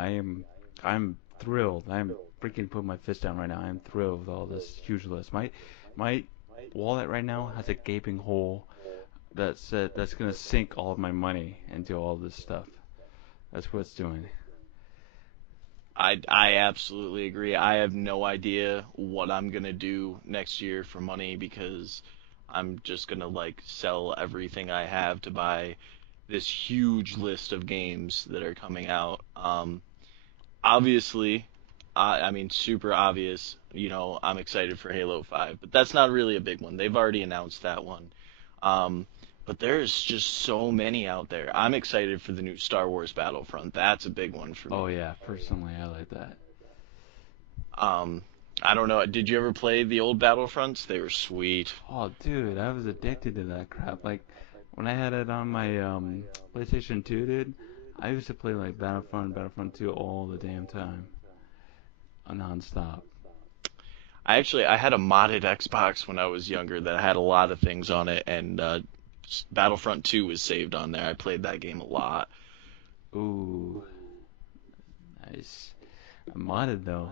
I'm thrilled. I'm freaking putting my fist down right now. I'm thrilled with all this huge list. My wallet right now has a gaping hole that's gonna sink all of my money into all this stuff. That's what it's doing. I absolutely agree. I have no idea what I'm gonna do next year for money because I'm just gonna like sell everything I have to buy this huge list of games that are coming out. Obviously, I mean, super obvious. I'm excited for Halo 5, but that's not really a big one. They've already announced that one. Um, but there's just so many out there. I'm excited for the new Star Wars Battlefront. That's a big one for Oh me. yeah, personally I like that. Um, I don't know. Did you ever play the old Battlefronts? They were sweet. Oh dude, I was addicted to that crap. Like when I had it on my PlayStation 2, dude, I used to play like Battlefront 2 all the damn time, nonstop. I had a modded Xbox when I was younger that had a lot of things on it, and Battlefront 2 was saved on there. I played that game a lot. Ooh, nice. I'm modded though.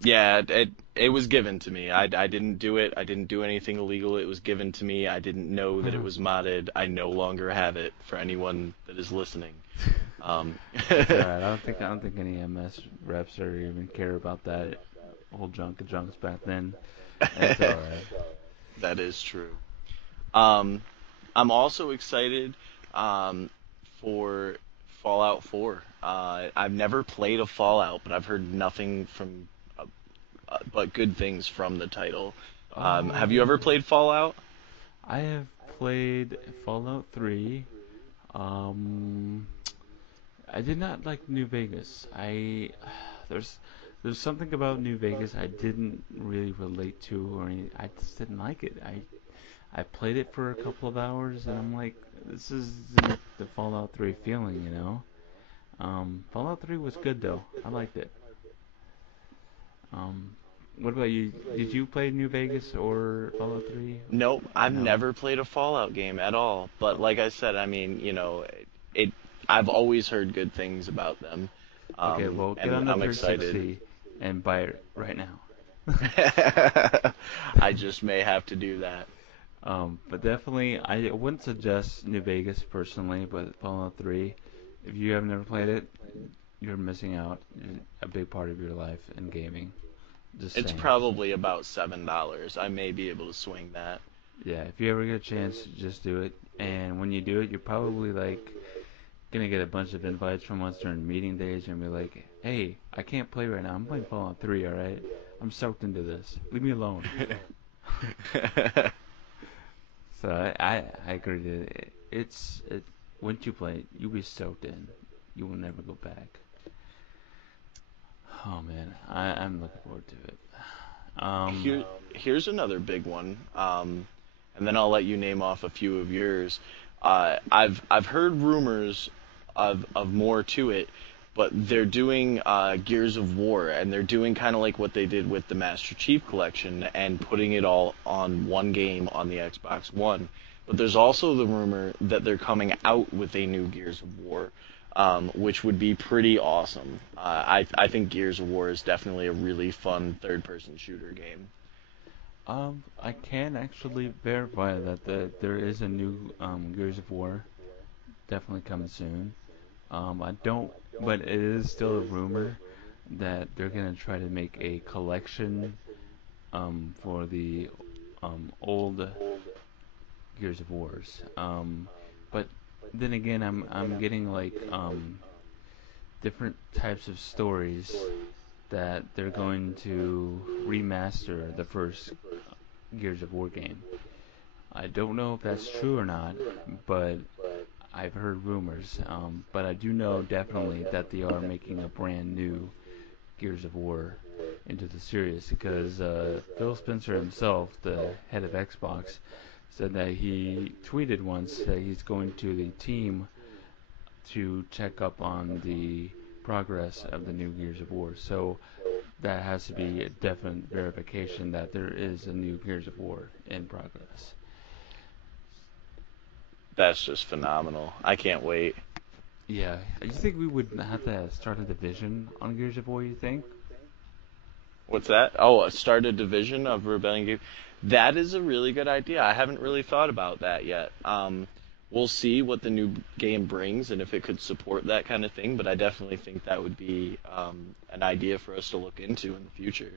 Yeah, it was given to me. I didn't do it. I didn't do anything illegal. It was given to me. I didn't know that it was modded. I no longer have it for anyone that is listening. Um, It's alright. I don't think any MS reps or even care about that whole junk of junks back then. It's alright. that is true. Um, I'm also excited um, for Fallout 4. I've never played a Fallout, but I've heard nothing from but good things from the title. Have you ever Oh, played Fallout? I have played Fallout 3. Um, I did not like New Vegas. There's there's something about New Vegas I didn't really relate to, or I just didn't like it. I played it for a couple of hours, and I'm like, this isn't the Fallout 3 feeling, you know. Fallout 3 was good though. I liked it. Um, what about you? Did you play New Vegas or Fallout 3? Nope, I've No. never played a Fallout game at all. But like I said, I mean, it. I've always heard good things about them, Okay, well, get and on the I'm excited. 360 and buy it right now. I just may have to do that. But definitely, I wouldn't suggest New Vegas personally, but Fallout 3, if you have never played it, you're missing out a big part of your life in gaming. Just It's saying. probably about $7. I may be able to swing that. Yeah, if you ever get a chance, just do it. And when you do it, you're probably like gonna get a bunch of invites from us during meeting days and be like, "Hey, I can't play right now. I'm playing Fallout 3, all right? I'm soaked into this. Leave me alone." So I agree. Once you play it, you'll be soaked in. You will never go back. Oh man, I'm looking forward to it. Here, here's another big one. And then I'll let you name off a few of yours. I've heard rumors of more to it, but they're doing Gears of War, and they're doing kind of like what they did with the Master Chief Collection and putting it all on one game on the Xbox One. But there's also the rumor that they're coming out with a new Gears of War, which would be pretty awesome. I think Gears of War is definitely a really fun third-person shooter game. I can actually verify that there is a new Gears of War definitely coming soon. I don't, but it is still a rumor that they're gonna try to make a collection for the old Gears of Wars. But then again, I'm getting like different types of stories that they're going to remaster the first Gears of War game. I don't know if that's true or not, but I've heard rumors. But I do know definitely that they are making a brand new Gears of War into the series because Phil Spencer himself, the head of Xbox, said that he tweeted once that he's going to the team to check up on the progress of the new Gears of War. So that has to be a definite verification that there is a new Gears of War in progress. That's just phenomenal. I can't wait. Yeah, you think we would have to start a division on Gears of War? You think? What's that? Oh, start a division of Rebellion game. That is a really good idea. I haven't really thought about that yet. We'll see what the new game brings and if it could support that kind of thing. But I definitely think that would be an idea for us to look into in the future.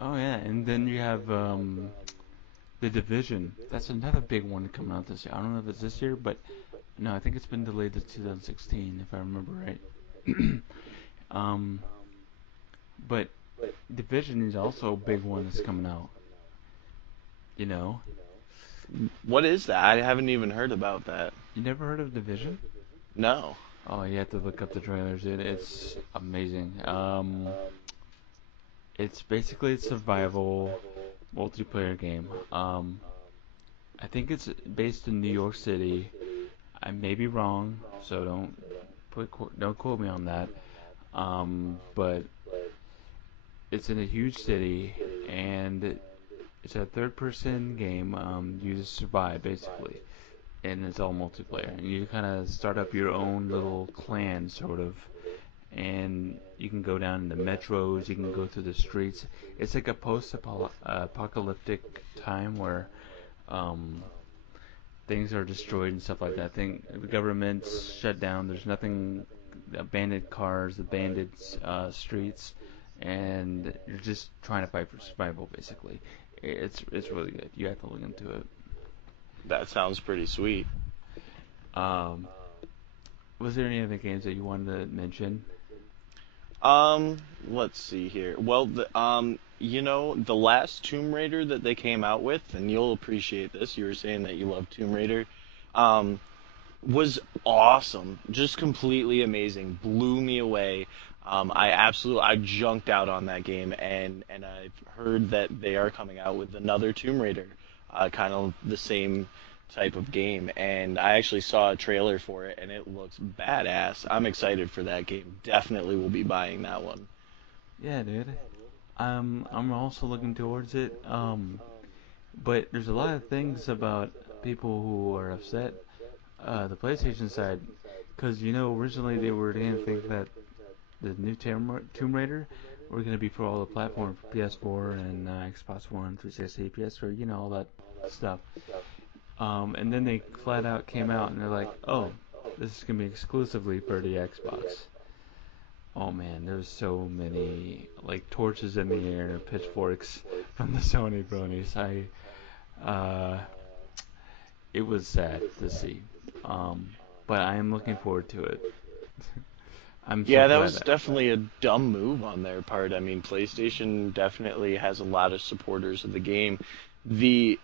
Oh yeah, and then you have the division. That's another big one coming out this year. I don't know if it's this year, but no, I think it's been delayed to 2016 if I remember right. um, but division is also a big one that's coming out. You know, What is that? I haven't even heard about that. you never heard of division? No. Oh, you have to look up the trailers, dude. It's amazing. It's basically a survival multiplayer game. I think it's based in New York City. I may be wrong, so don't quote me on that. But it's in a huge city, and it's a third-person game. You just survive basically, and it's all multiplayer. And you kind of start up your own little clan, sort of, and you can go down in the metros. You can go through the streets. It's like a post-apocalyptic time where um, things are destroyed and stuff like that. The government's shut down. There's nothing, abandoned cars, abandoned streets, and you're just trying to fight for survival, basically. It's really good. You have to look into it. That sounds pretty sweet. Um, was there any other games that you wanted to mention? Let's see here. Well, the last Tomb Raider that they came out with, and you'll appreciate this. You were saying that you love Tomb Raider. Um, was awesome. Just completely amazing. Blew me away. I junked out on that game, and I've heard that they are coming out with another Tomb Raider, kind of the same type of game. And I actually saw a trailer for it, and it looks badass. I'm excited for that game. Definitely will be buying that one. Yeah, dude. I'm also looking towards it. But there's a lot of things about people who are upset, the PlayStation side, because originally they were going to think that the new Tomb Raider were going to be for all the platforms, for PS4 and Xbox One, 360, PS3, all that stuff. And then they flat out came out and they're like, oh, this is going to be exclusively for the Xbox. Oh man, there's so many like torches in the air and pitchforks from the Sony bronies. Uh, it was sad to see. But I am looking forward to it. I'm so Yeah, that glad was that. definitely a dumb move on their part. I mean, PlayStation definitely has a lot of supporters of the game. The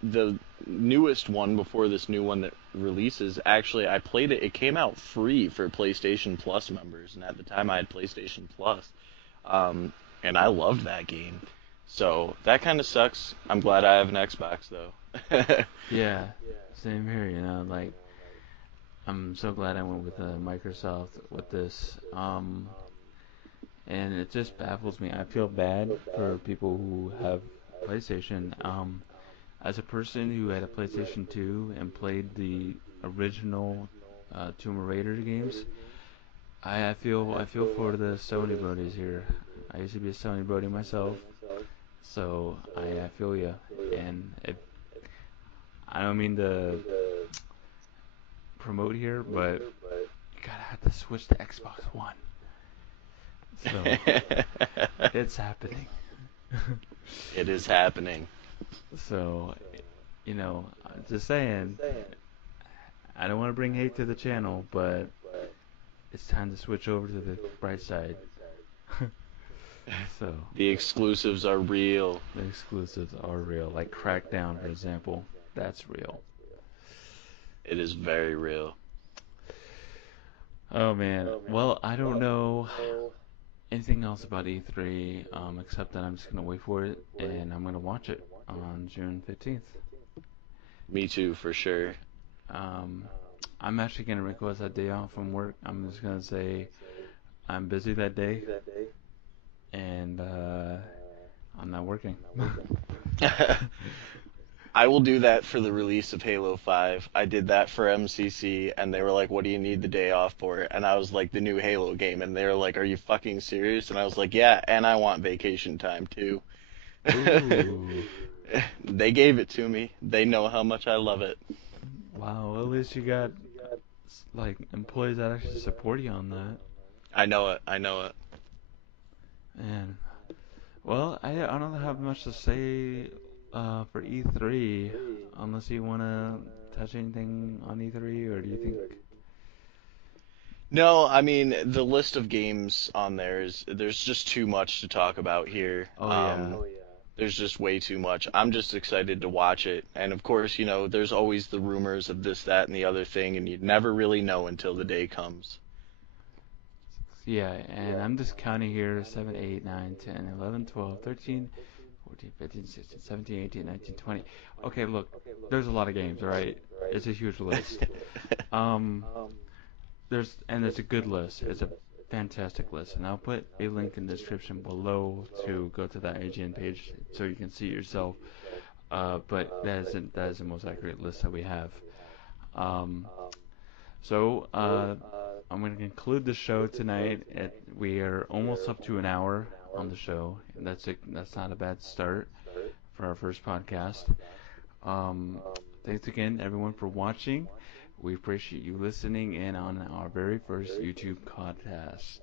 newest one before this new one that releases, actually, I played it. It came out free for PlayStation Plus members, and at the time I had PlayStation Plus, um, and I loved that game. So that kind of sucks. I'm glad I have an Xbox though. Yeah, same here. Like I'm so glad I went with Microsoft with this. And it just baffles me. I feel bad for people who have PlayStation. As a person who had a PlayStation 2 and played the original Tomb Raider games, I feel for the Sony Brodies here. I used to be a Sony Brody myself, so I feel you. And I don't mean to promote here, but you gotta have to switch to Xbox One. So it's happening. It is happening. So, just saying, I don't want to bring hate to the channel, but it's time to switch over to the bright side. So, The exclusives are real. the exclusives are real. Like Crackdown, for example, that's real. It is very real. Oh man. Well, I don't know anything else about E3, except that I'm just gonna wait for it and I'm gonna watch it on June 15th. Me too, for sure. Um, I'm actually gonna request that day off from work. I'm just gonna say I'm busy that day and I'm not working. I will do that for the release of Halo 5. I did that for MCC, and they were like, "What do you need the day off for?" And I was like, "The new Halo game." And they were like, "Are you fucking serious?" And I was like, "Yeah, and I want vacation time too." Ooh. They gave it to me. They know how much I love it. Wow, at least you got like employees that actually support you on that. I know it. I know it. Man, well, I don't have much to say for E3 unless you want to touch anything on E3, or do you think? No, I mean the list of games on there is there's just too much to talk about here. Oh yeah, There's just way too much. I'm just excited to watch it. And of course, there's always the rumors of this, that, and the other thing, and you never really know until the day comes. yeah, and I'm just counting here 7, 8, 9, 10, 11, 12, 13, 14, 15, 16, 17, 18, 19, 20. Okay, look, there's a lot of games, all right? It's a huge list. Um, there's a good list. It's a fantastic list, and I'll put a link in the description below to go to that IGN page so you can see it yourself. But that is the most accurate list that we have. Um, so I'm going to conclude the show tonight. We are almost up to an hour on the show, and that's not a bad start for our first podcast. Um, Thanks again, everyone, for watching. We appreciate you listening in on our very first YouTube podcast.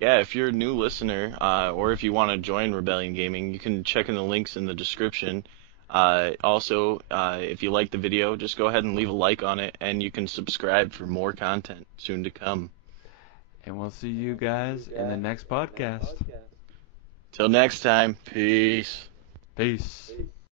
Yeah, if you're a new listener, or if you want to join Rebellion Gaming, you can check in the links in the description. Also, if you like the video, just go ahead and leave a like on it, and you can subscribe for more content soon to come. And we'll see you guys in the next podcast. Till next time, peace. Peace.